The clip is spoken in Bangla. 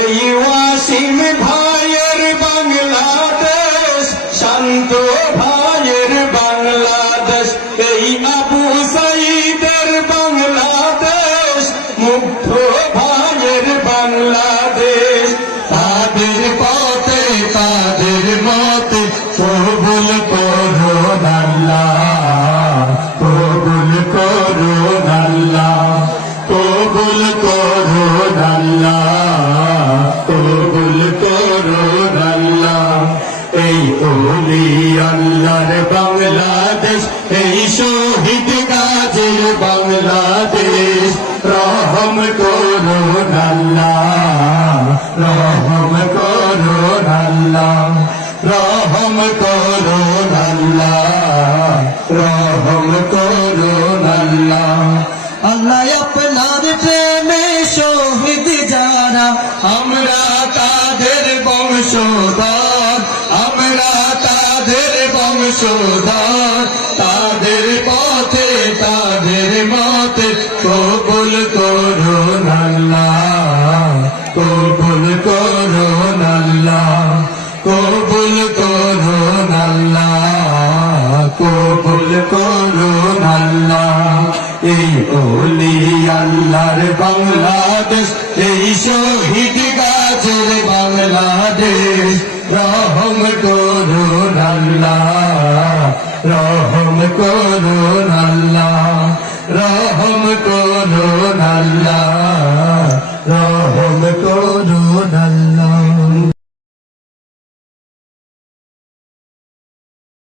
এই ওয়াসিম ভাইয়ের বাংলাদেশ, শান্ত ভাইয়ের বাংলাদেশ। এই আবু সাইদের বাংলাদেশ, মুগ্ধ ভাইয়ের বাংলাদেশ। তাদের পথে, তাদের মতে কবুল করো আল্লাহ, কবুল করো আল্লাহ, কবুল করো আল্লাহ। কবুল করো আল্লাহ। এই ওলি আল্লাহর বাংলাদেশ, এই শহীদ গাজীর বাংলাদেশ। রহম করো আল্লাহ, রহম করো আল্লাহ, রহম করো আল্লাহ, রহম করো আল্লাহ। আল্লাহ আপনার প্রেমে শহীদ যারা আমরা তাদের বংশধর, আমরা তাদের বংশধর। তাদের পথে, তাদের মতে কবুল করো আল্লাহ কবুল করো আল্লাহ কবুল করো আল্লাহ কবুল করো আল্লাহ এই ওলি আল্লাহর বাংলাদেশ, এই শহীদ গাছের বাংলাদেশ। রহম করুন আল্লাহ রহম করুন আল্লাহ রহম করুন আল্লাহ